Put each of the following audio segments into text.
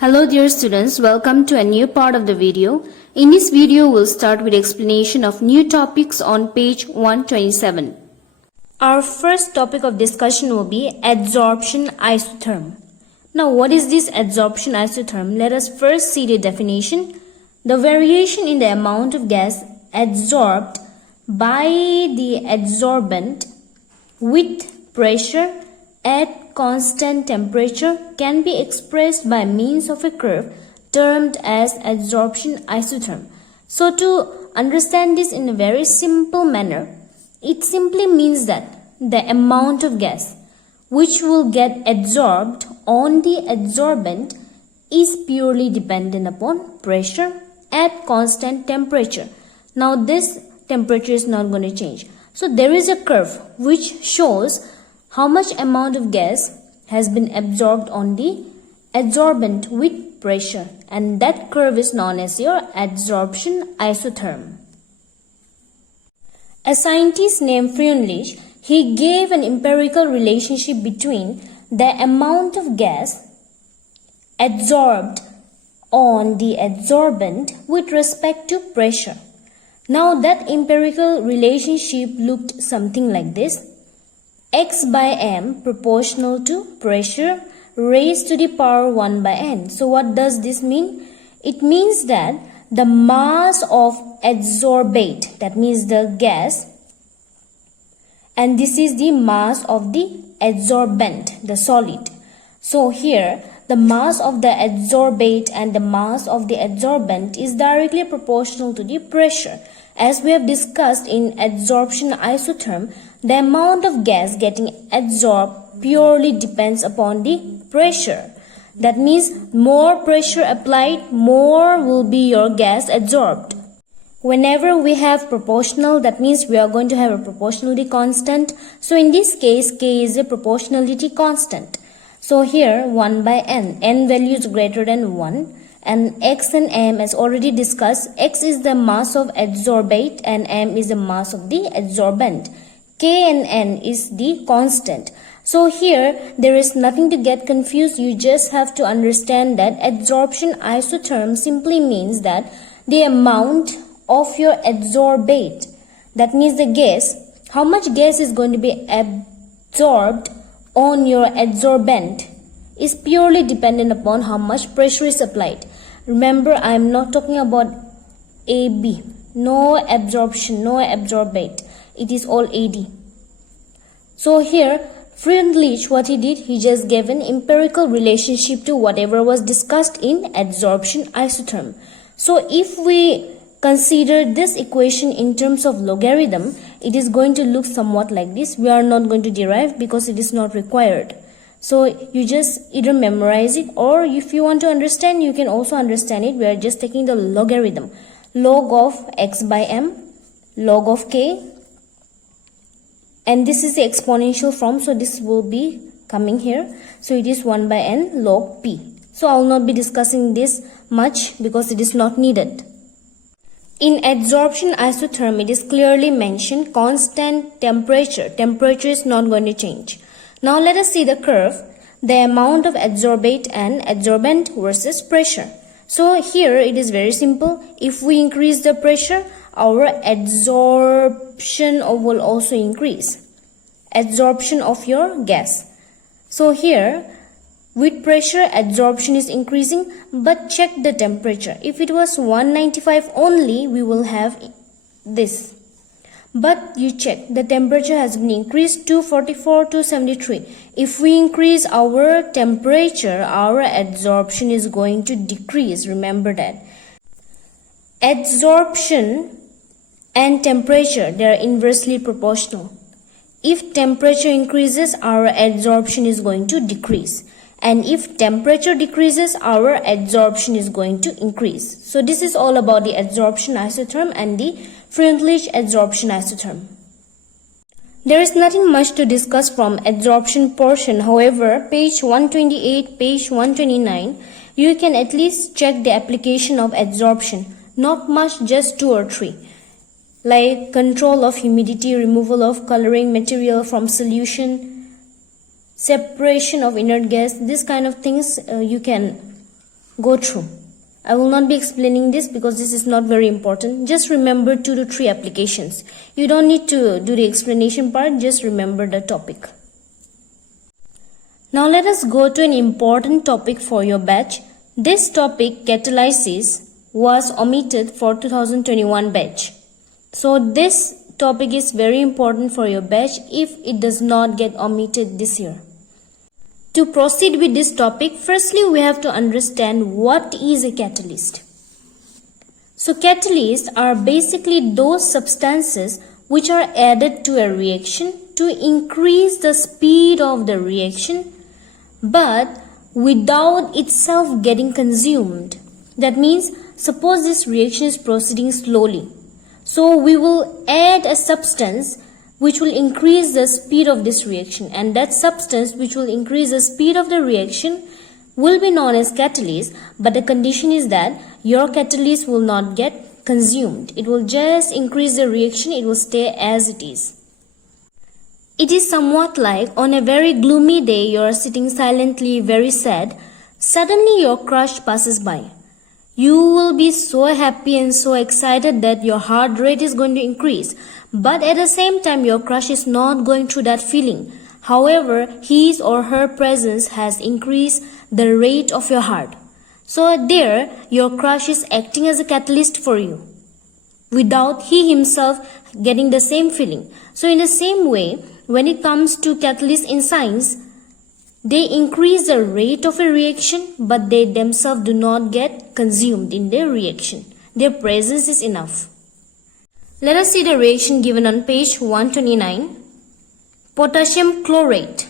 Hello dear students, welcome to a new part of the video. In this video, we'll start with explanation of new topics on page 127. Our first topic of discussion will be adsorption isotherm. Now what is this adsorption isotherm? Let us first see the definition. The variation in the amount of gas adsorbed by the adsorbent with pressure at constant temperature can be expressed by means of a curve termed as adsorption isotherm. So to understand this in a very simple manner, it simply means that the amount of gas which will get adsorbed on the adsorbent is purely dependent upon pressure at constant temperature. Now this temperature is not going to change. So there is a curve which shows how much amount of gas has been absorbed on the adsorbent with pressure, and that curve is known as your adsorption isotherm. A scientist named Freundlich, he gave an empirical relationship between the amount of gas adsorbed on the adsorbent with respect to pressure. Now that empirical relationship looked something like this. X by m proportional to pressure raised to the power 1 by n. So what does this mean? It means that the mass of adsorbate, that means the gas, and this is the mass of the adsorbent, the solid. So here the mass of the adsorbate and the mass of the adsorbent is directly proportional to the pressure. As we have discussed in adsorption isotherm, the amount of gas getting adsorbed purely depends upon the pressure. That means more pressure applied, more will be your gas adsorbed. Whenever we have proportional, that means we are going to have a proportionality constant. So in this case, K is a proportionality constant. So here 1 by n value is greater than 1. And X and M, as already discussed, X is the mass of adsorbate and M is the mass of the adsorbent. K and N is the constant. So here there is nothing to get confused. You just have to understand that adsorption isotherm simply means that the amount of your adsorbate, that means the gas, how much gas is going to be absorbed on your adsorbent is purely dependent upon how much pressure is applied. Remember, I am not talking about AB. No absorption, no adsorbate. It is all AD. So here, Freundlich, what he did, he just gave an empirical relationship to whatever was discussed in adsorption isotherm. So if we consider this equation in terms of logarithm, it is going to look somewhat like this. We are not going to derive because it is not required. So you just either memorize it, or if you want to understand, you can also understand it. We are just taking the logarithm. Log of x by m, log of k, and this is the exponential form, so this will be coming here. So it is 1 by n log p. So I will not be discussing this much because it is not needed. In adsorption isotherm, it is clearly mentioned constant temperature. Temperature is not going to change. Now let us see the curve, the amount of adsorbate and adsorbent versus pressure. So here it is very simple. If we increase the pressure, our adsorption will also increase. Adsorption of your gas. So here with pressure, adsorption is increasing, but check the temperature. If it was 195 only, we will have this. But you check, the temperature has been increased to 244 to 73. If we increase our temperature, our adsorption is going to decrease. Remember that. Adsorption and temperature, they are inversely proportional. If temperature increases, our adsorption is going to decrease. And if temperature decreases, our adsorption is going to increase. So this is all about the adsorption isotherm and the Freundlich adsorption isotherm. There is nothing much to discuss from adsorption portion. However, page 128, page 129, you can at least check the application of adsorption. Not much, just 2 or 3. Like control of humidity, removal of coloring material from solution, separation of inert gas, this kind of things you can go through. I will not be explaining this because this is not very important. Just remember 2 to 3 applications. You don't need to do the explanation part, just remember the topic. Now let us go to an important topic for your batch. This topic, catalysis, was omitted for 2021 batch. So this topic is very important for your batch if it does not get omitted this year. To proceed with this topic, firstly we have to understand what is a catalyst. So catalysts are basically those substances which are added to a reaction to increase the speed of the reaction but without itself getting consumed. That means suppose this reaction is proceeding slowly. So we will add a substance which will increase the speed of this reaction, and that substance which will increase the speed of the reaction will be known as catalyst, but the condition is that your catalyst will not get consumed. It will just increase the reaction, it will stay as it is. It is somewhat like on a very gloomy day you are sitting silently very sad, suddenly your crush passes by. You will be so happy and so excited that your heart rate is going to increase. But at the same time, your crush is not going through that feeling. However, his or her presence has increased the rate of your heart. So there, your crush is acting as a catalyst for you, without he himself getting the same feeling. So in the same way, when it comes to catalysts in science, they increase the rate of a reaction, but they themselves do not get consumed in their reaction. Their presence is enough. Let us see the reaction given on page 129. Potassium chlorate,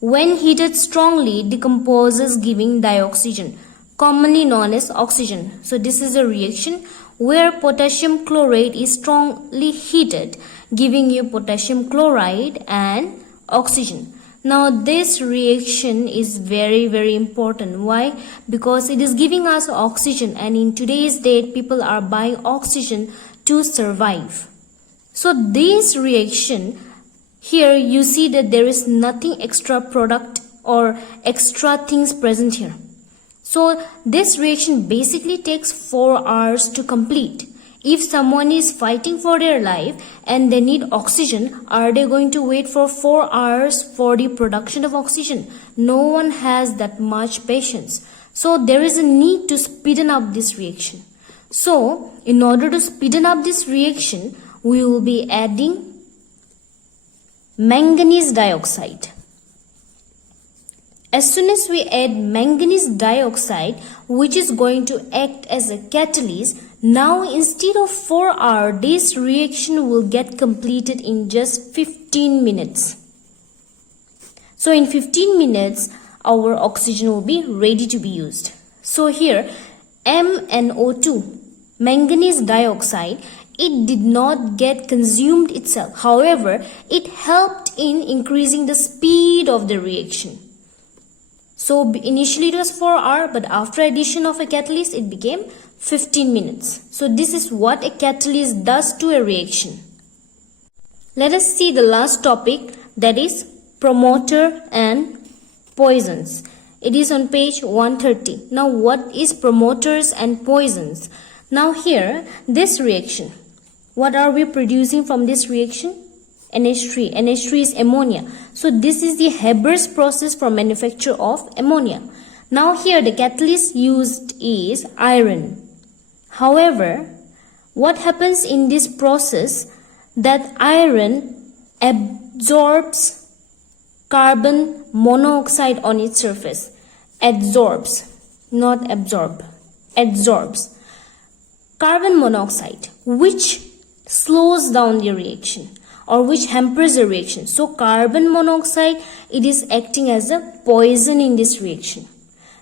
when heated strongly, decomposes giving dioxygen, commonly known as oxygen. So this is a reaction where potassium chlorate is strongly heated, giving you potassium chloride and oxygen. Now this reaction is very important. Why? Because it is giving us oxygen, and in today's date people are buying oxygen to survive. So this reaction, here you see that there is nothing extra product or extra things present here. So this reaction basically takes 4 hours to complete. If someone is fighting for their life and they need oxygen, are they going to wait for 4 hours for the production of oxygen? No one has that much patience. So there is a need to speeden up this reaction. So in order to speeden up this reaction, we will be adding manganese dioxide. As soon as we add manganese dioxide, which is going to act as a catalyst, now instead of 4 hours, this reaction will get completed in just 15 minutes. So in 15 minutes, our oxygen will be ready to be used. So here, MnO2, manganese dioxide, it did not get consumed itself. However, it helped in increasing the speed of the reaction. So initially it was 4 hours, but after addition of a catalyst, it became 15 minutes. So this is what a catalyst does to a reaction. Let us see the last topic, that is promoter and poisons. It is on page 130. Now what is promoters and poisons? Now here, this reaction, what are we producing from this reaction? NH3. NH3 is ammonia. So this is the Haber's process for manufacture of ammonia. Now here the catalyst used is iron. However, what happens in this process, that iron absorbs carbon monoxide on its surface. Adsorbs, not absorb, adsorbs carbon monoxide, which slows down the reaction or which hampers the reaction. So carbon monoxide, it is acting as a poison in this reaction.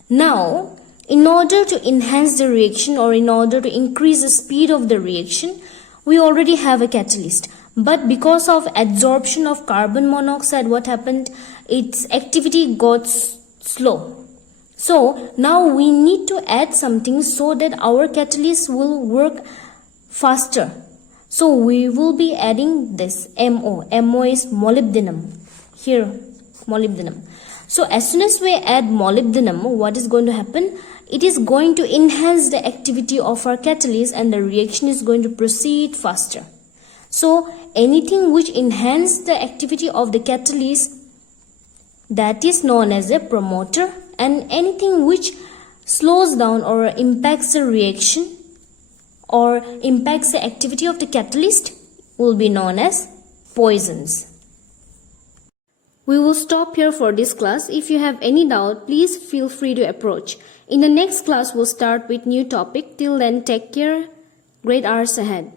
Now, in order to enhance the reaction or in order to increase the speed of the reaction, we already have a catalyst. But because of adsorption of carbon monoxide, what happened? Its activity got slow. So now we need to add something so that our catalyst will work faster. So we will be adding this MO. MO is molybdenum. Here, molybdenum. So as soon as we add molybdenum, what is going to happen? It is going to enhance the activity of our catalyst and the reaction is going to proceed faster. So anything which enhances the activity of the catalyst, that is known as a promoter, and anything which slows down or impacts the reaction or impacts the activity of the catalyst will be known as poisons. We will stop here for this class. If you have any doubt, please feel free to approach. In the next class, we'll start with new topic. Till then, take care. Great hours ahead.